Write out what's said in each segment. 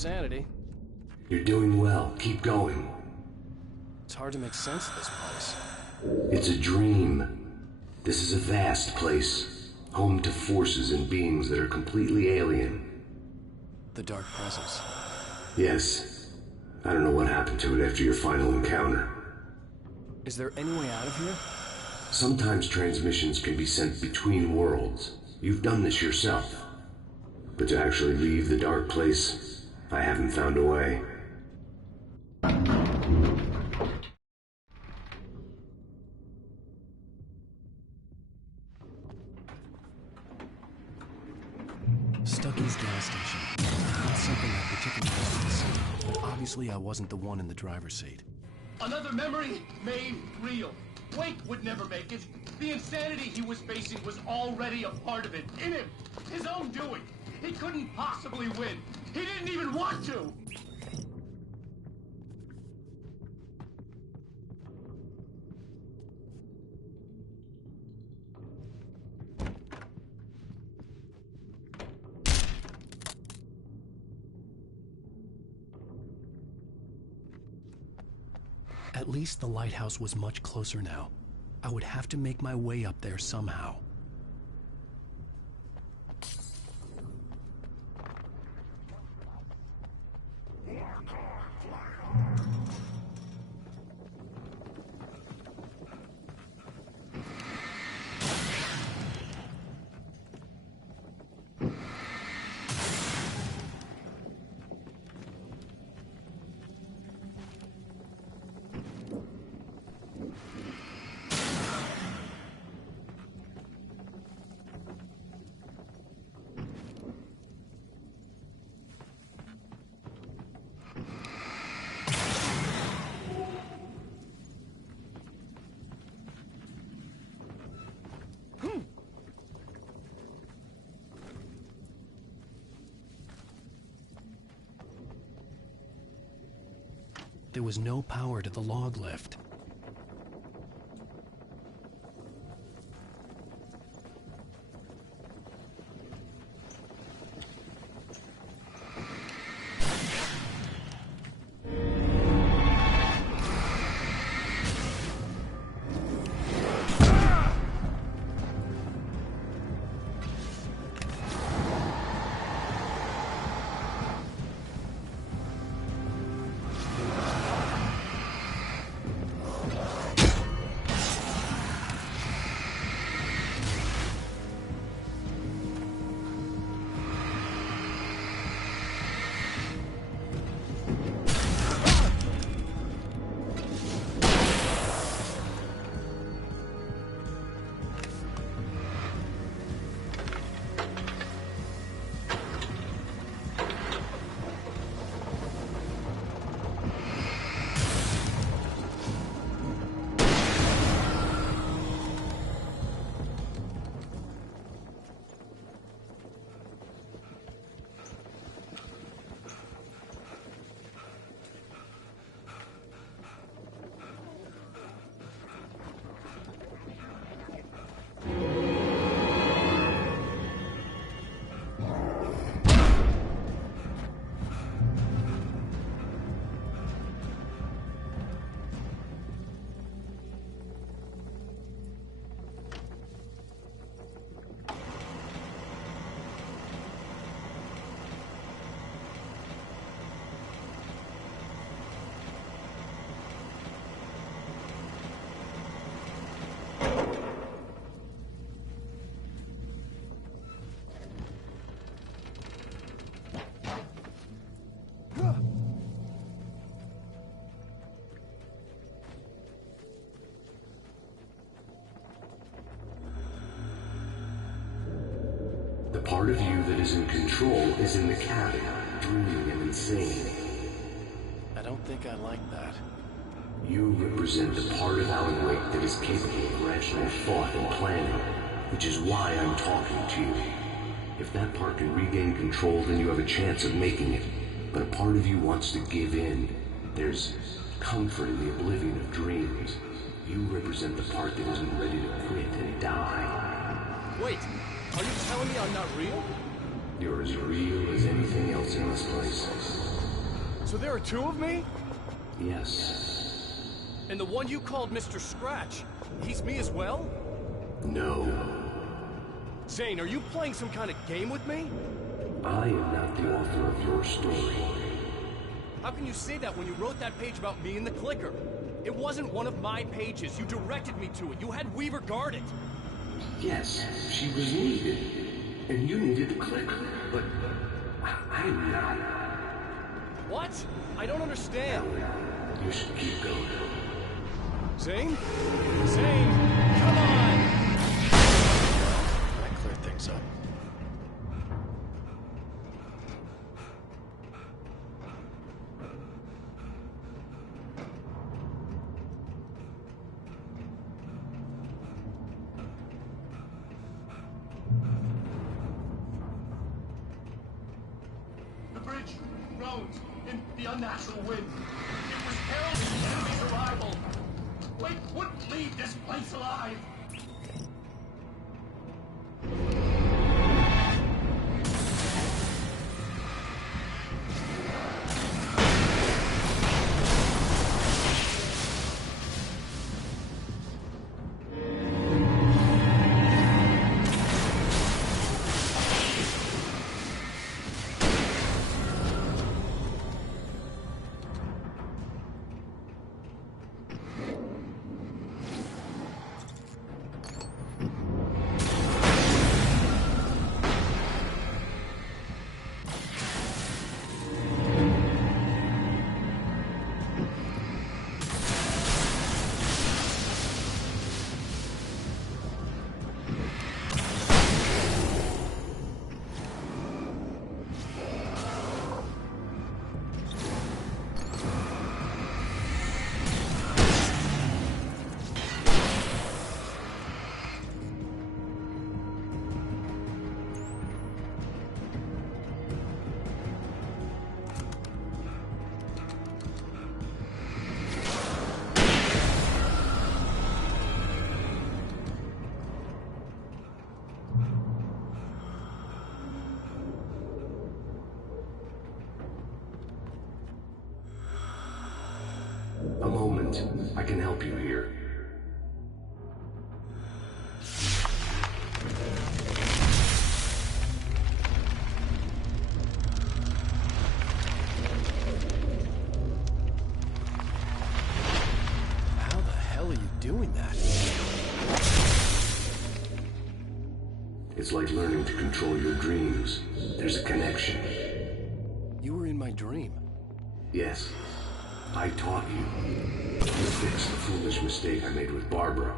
sanity. You're doing well. Keep going. It's hard to make sense of this place. It's a dream. This is a vast place, home to forces and beings that are completely alien. The Dark Presence. Yes. I don't know what happened to it after your final encounter. Is there any way out of here? Sometimes transmissions can be sent between worlds. You've done this yourself. But to actually leave the dark place, I haven't found a way. Stucky's gas station. Not something I particularly wanted to see, but obviously I wasn't the one in the driver's seat. Another memory made real. Wake would never make it. The insanity he was facing was already a part of it, in him. His own doing. He couldn't possibly win. He didn't even want to. At least the lighthouse was much closer now. I would have to make my way up there somehow. There was no power to the log lift. The part of you that is in control is in the cabin, dreaming and insane. I don't think I like that. You represent the part of Alan Wake that is capable of rational thought and planning, which is why I'm talking to you. If that part can regain control, then you have a chance of making it. But a part of you wants to give in. There's comfort in the oblivion of dreams. You represent the part that isn't ready to quit and die. Wait, are you telling me I'm not real? You're as real as anything else in this place. So there are two of me? Yes. And the one you called Mr. Scratch, he's me as well? No. Zane, are you playing some kind of game with me? I am not the author of your story. How can you say that when you wrote that page about me in the clicker? It wasn't one of my pages. You directed me to it. You had Weaver guard it. Yes, she was needed. And you needed the clicker. But I'm not. What? I don't understand. You should keep going. Zane? Zane! Come on! That cleared things up. The bridge groaned in the unnatural wind. It was heralding the enemy's arrival. Wake wouldn't leave this place alive. A moment. I can help you here. How the hell are you doing that? It's like learning to control your dreams. There's a connection. You were in my dream. Yes. I taught you. You fixed the foolish mistake I made with Barbara.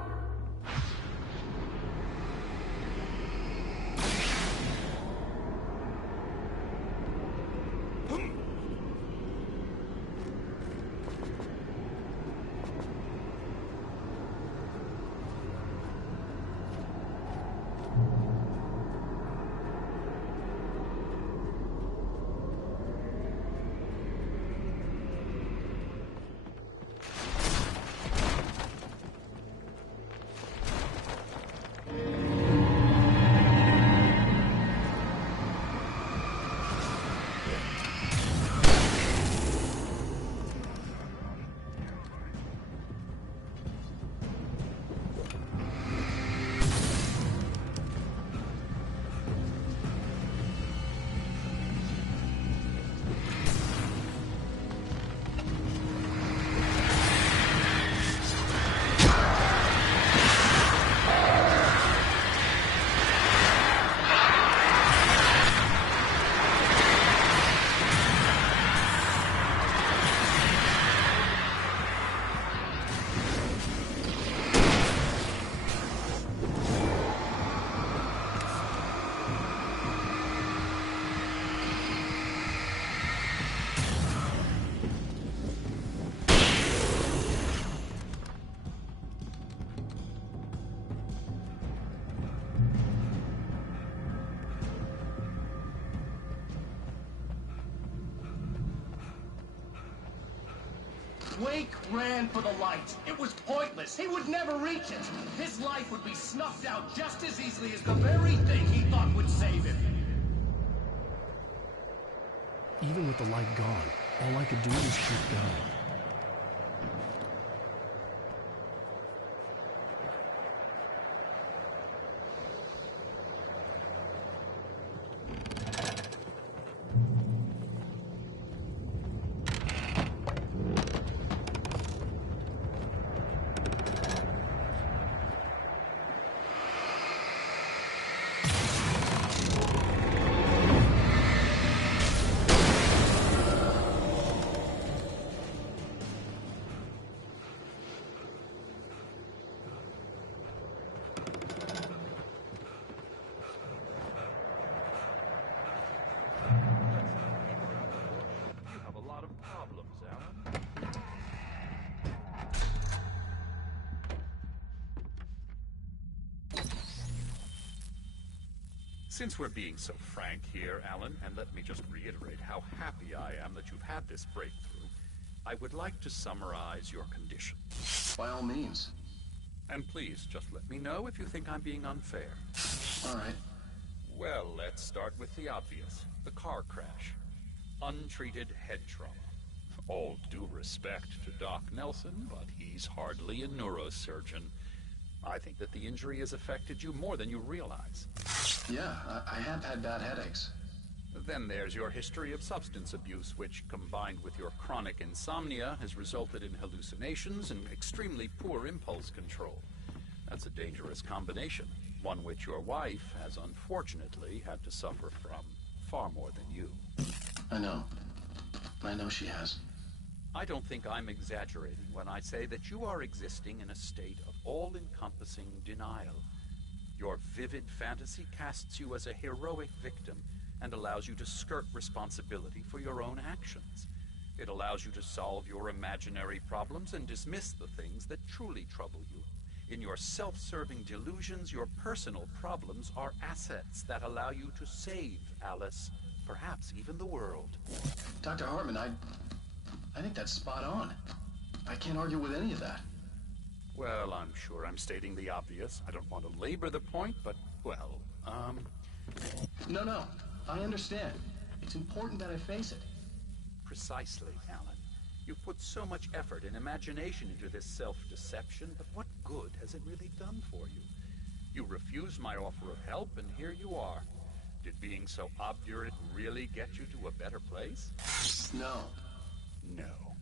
Wake ran for the light. It was pointless. He would never reach it. His life would be snuffed out just as easily as the very thing he thought would save him. Even with the light gone, All I could do was keep going. Since we're being so frank here, Alan, and let me just reiterate how happy I am that you've had this breakthrough, I would like to summarize your condition. By all means. And please, just let me know if you think I'm being unfair. All right. Well, let's start with the obvious. The car crash. Untreated head trauma. All due respect to Doc Nelson, but he's hardly a neurosurgeon. I think that the injury has affected you more than you realize. Yeah, I have had bad headaches. Then there's your history of substance abuse, which, combined with your chronic insomnia, has resulted in hallucinations and extremely poor impulse control. That's a dangerous combination, one which your wife has unfortunately had to suffer from far more than you. I know. I know she has. I don't think I'm exaggerating when I say that you are existing in a state of all-encompassing denial. Your vivid fantasy casts you as a heroic victim and allows you to skirt responsibility for your own actions. It allows you to solve your imaginary problems and dismiss the things that truly trouble you. In your self-serving delusions, your personal problems are assets that allow you to save Alice, perhaps even the world. Dr. Hartman, I think that's spot on. I can't argue with any of that. Well, I'm sure I'm stating the obvious. I don't want to labor the point, but, well, No, I understand. It's important that I face it. Precisely, Alan. You've put so much effort and imagination into this self-deception, but what good has it really done for you? You refused my offer of help, and here you are. Did being so obdurate really get you to a better place? No. No.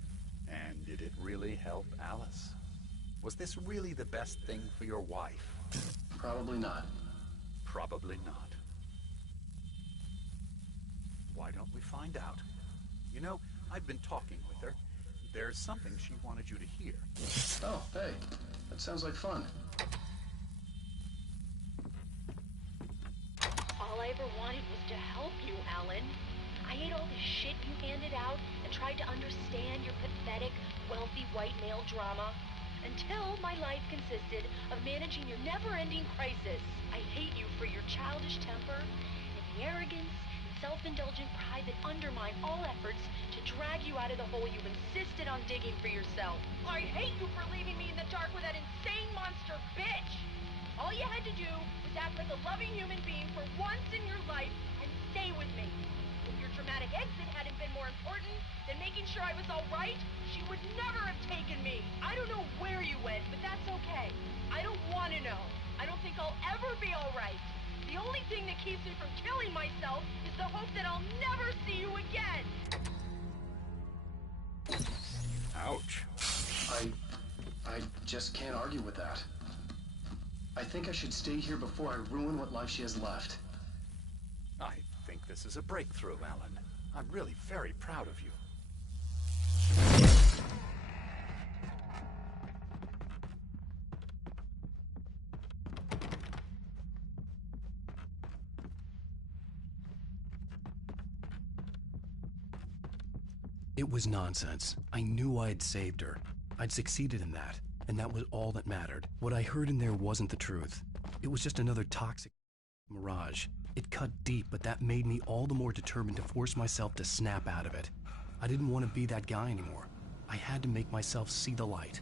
And did it really help Alice? Was this really the best thing for your wife? Probably not. Probably not. Why don't we find out? You know, I've been talking with her. There's something she wanted you to hear. Oh, hey. That sounds like fun. All I ever wanted was to help you, Alan. I ate all the shit you handed out and tried to understand your pathetic, wealthy white male drama. Until my life consisted of managing your never-ending crisis. I hate you for your childish temper and the arrogance and self-indulgent pride that undermine all efforts to drag you out of the hole you've insisted on digging for yourself. I hate you for leaving me in the dark with that insane monster bitch! All you had to do was act like a loving human being for once in your life and stay with me. If your dramatic exit hadn't been more important than making sure I was all right, she would never have taken me. I don't know where you went, but that's okay. I don't want to know. I don't think I'll ever be all right. The only thing that keeps me from killing myself is the hope that I'll never see you again. Ouch. I just can't argue with that. I think I should stay here before I ruin what life she has left. I think this is a breakthrough, Alan. I'm really very proud of you. It was nonsense. I knew I had saved her. I'd succeeded in that, and that was all that mattered. What I heard in there wasn't the truth. It was just another toxic mirage. It cut deep, but that made me all the more determined to force myself to snap out of it. I didn't want to be that guy anymore. I had to make myself see the light.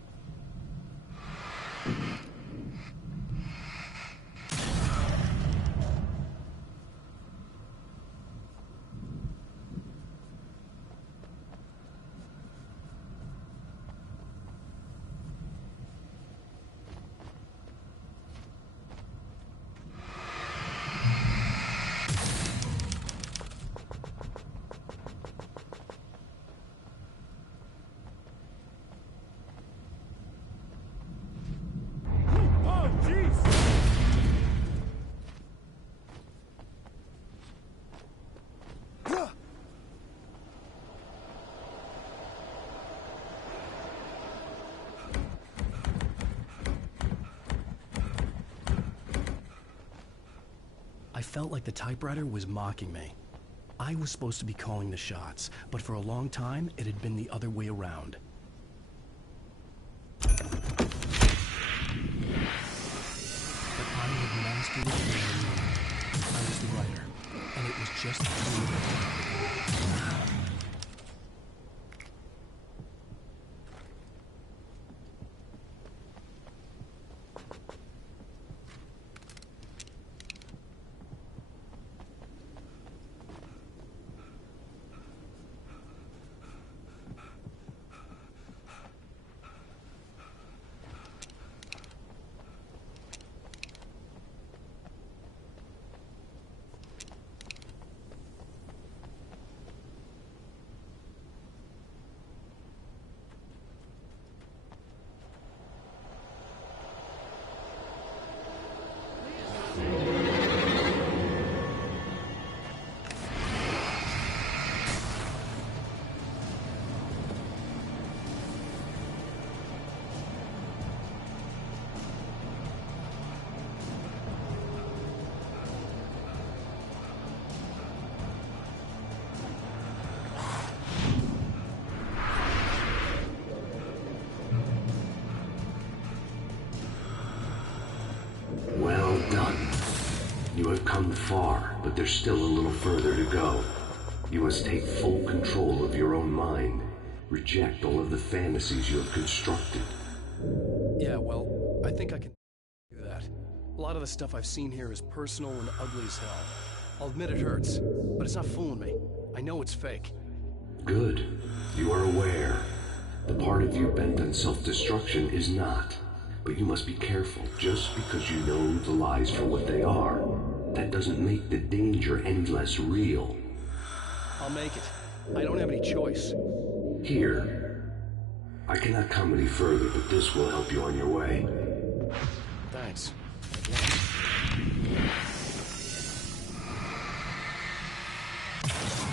felt like the typewriter was mocking me. I was supposed to be calling the shots, but for a long time, it had been the other way around. But I had mastered it. I was the writer, and it was just true. You have come far, but there's still a little further to go. You must take full control of your own mind. Reject all of the fantasies you have constructed. Yeah, well, I think I can do that. A lot of the stuff I've seen here is personal and ugly as hell. I'll admit it hurts, but it's not fooling me. I know it's fake. Good. You are aware. The part of you bent on self-destruction is not. But you must be careful. Just because you know the lies for what they are, that doesn't make the danger any less real. I'll make it. I don't have any choice. Here. I cannot come any further, but this will help you on your way. Thanks.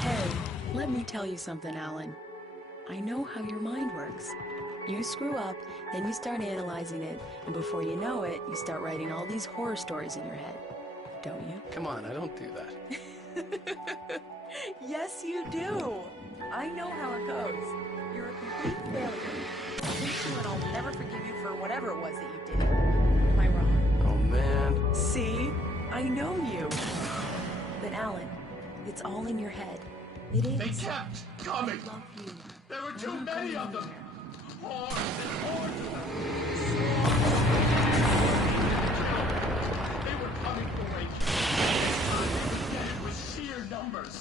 Hey, let me tell you something, Alan. I know how your mind works. You screw up, then you start analyzing it, and before you know it, you start writing all these horror stories in your head. Don't you? Come on, I don't do that. Yes, you do. I know how it goes. You're a complete failure. And I'll never forgive you for whatever it was that you did. Am I wrong? Oh, man. See? I know you. But Alan, it's all in your head. It is. They kept coming. I love you. There were too many of them. Hordes and hordes of them. They were coming for me. It was sheer numbers.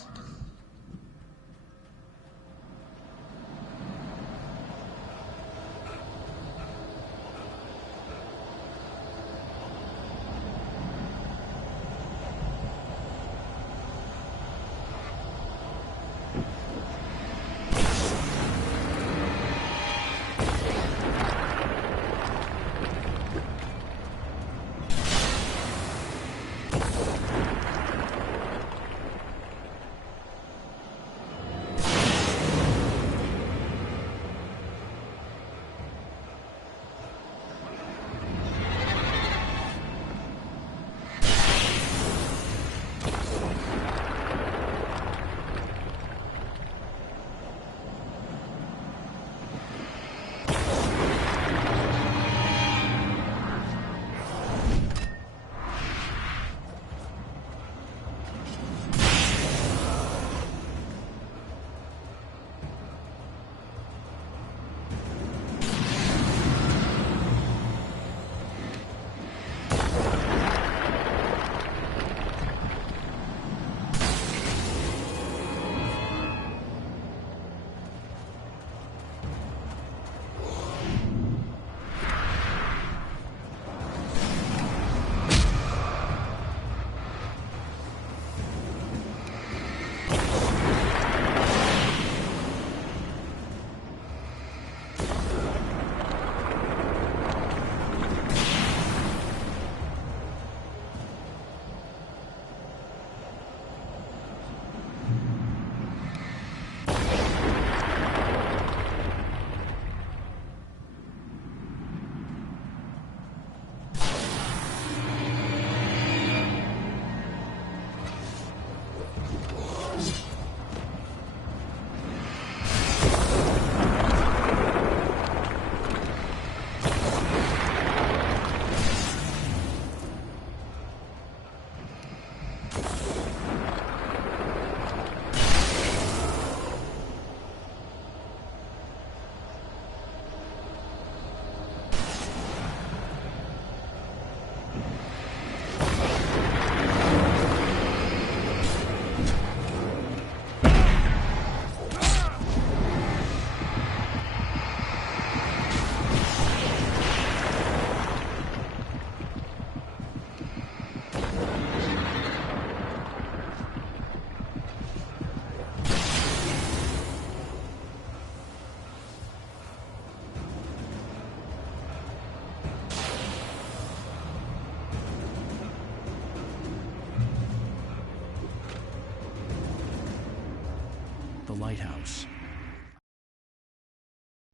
lighthouse.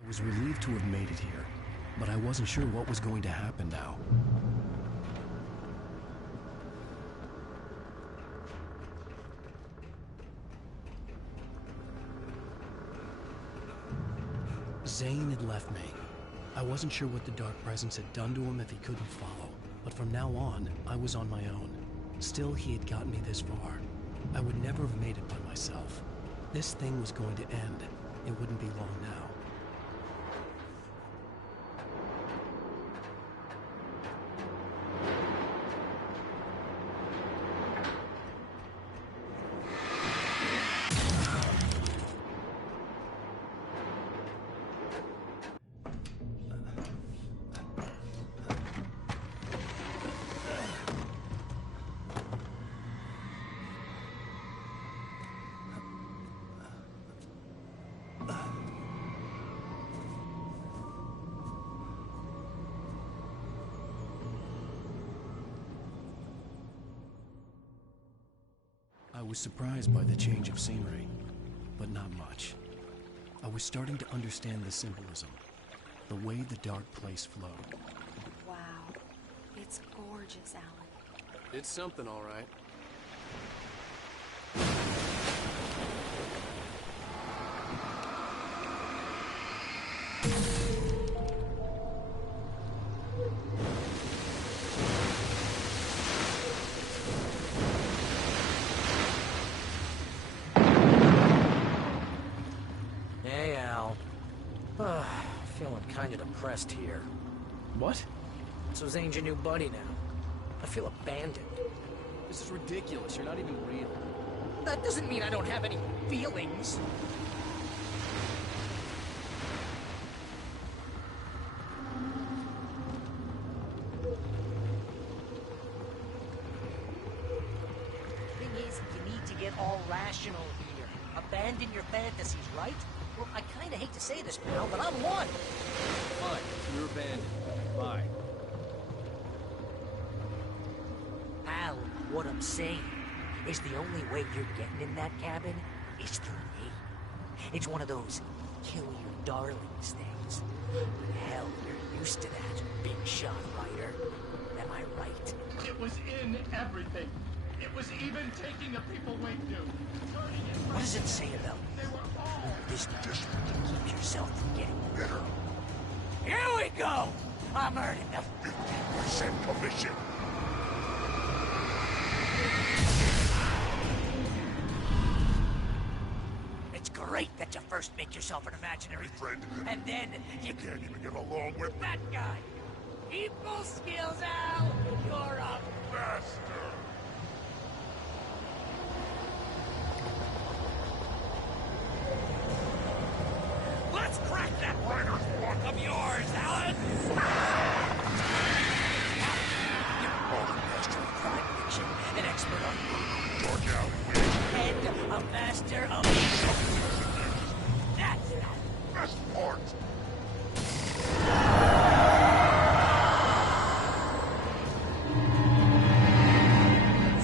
I was relieved to have made it here, but I wasn't sure what was going to happen now. Zane had left me. I wasn't sure what the dark presence had done to him if he couldn't follow, but from now on, I was on my own. Still, he had gotten me this far. I would never have made it by myself. This thing was going to end. It wouldn't be long now. I was surprised by the change of scenery, but not much. I was starting to understand the symbolism, the way the dark place flowed. Wow. It's gorgeous, Alan. It's something, all right. Hey, Al. Feeling kind of depressed here. What? So Zane's your new buddy now. I feel abandoned. This is ridiculous. You're not even real. That doesn't mean I don't have any feelings. Thing is, you need to get all rational here. Abandon your fantasies, right? Well, I kinda hate to say this, pal, but I'm one. Fine. You're abandoned. Bye. Al, what I'm saying is the only way you're getting in that cabin is through me. It's one of those kill your darlings things. Hell, you're used to that, big shot writer. Am I right? It was in everything. It was even taking a people Wink knew. Turning it What does it say about They were all... this just to keep yourself from getting bitter? Here we go! I'm earning the 50% commission. It's great that you first make yourself an imaginary friend, and then you can't even get along with that guy. People skills, Al! You're a master! Let's crack that writer's block of yours, Alan! You're a modern master of crime fiction, an expert on George Allen, and a master of... That's the best part!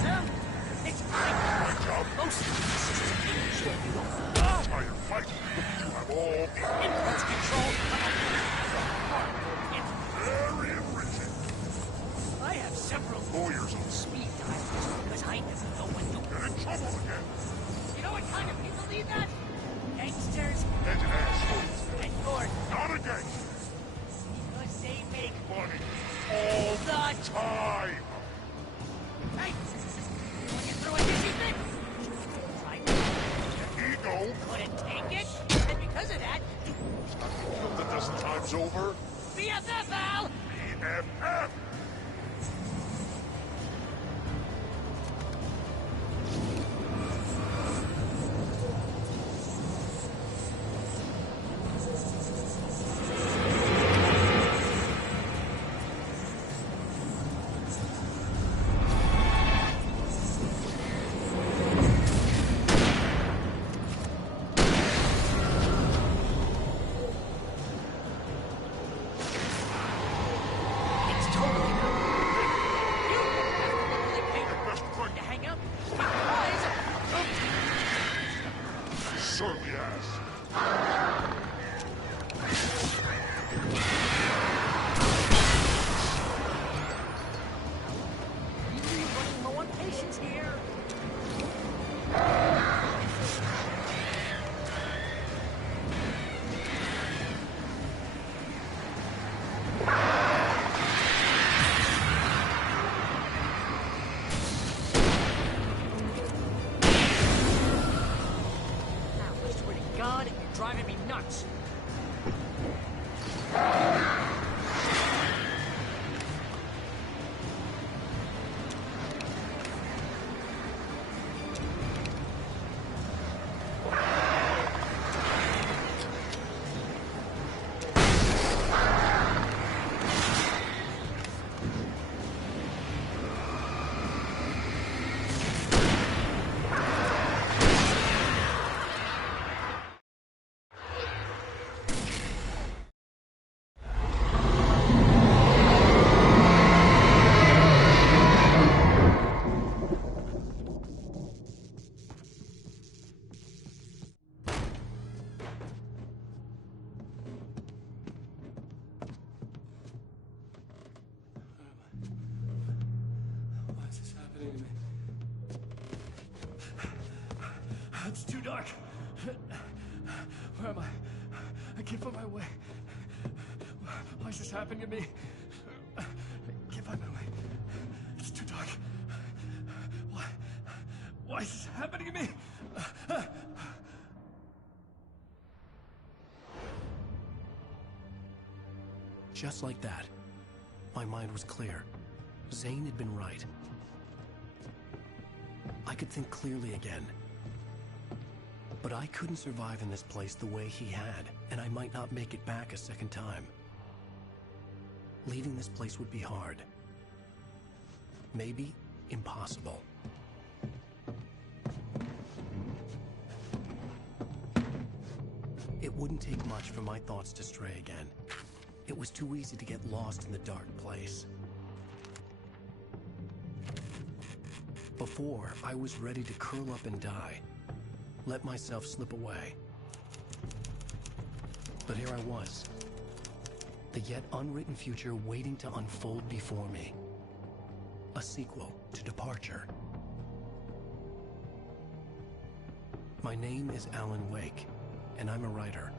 So, it's my job. Most of this is to make sure you don't tired fighting. You have all the impulse control It's very enriching. I have several lawyers on speed dial because I never know when you'll get in trouble again. You know what kind of people need that? Gangsters and assholes. And you're not a gangster. Because they make money all the time. Hey! You want to get through a dizzy thing? Try your ego couldn't take it, and because of that, it's got me killed a dozen times over. BFF, Al! BFF! nuts. Why is this happening to me? It's too dark. Where am I? I can't find my way. Why is this happening to me? I can't find my way. It's too dark. Why is this happening to me? Just like that, my mind was clear. Zane had been right. I could think clearly again. But I couldn't survive in this place the way he had, and I might not make it back a second time. Leaving this place would be hard. Maybe impossible. It wouldn't take much for my thoughts to stray again. It was too easy to get lost in the dark place. Before, I was ready to curl up and die. Let myself slip away. But here I was. The yet unwritten future waiting to unfold before me. A sequel to Departure. My name is Alan Wake, and I'm a writer.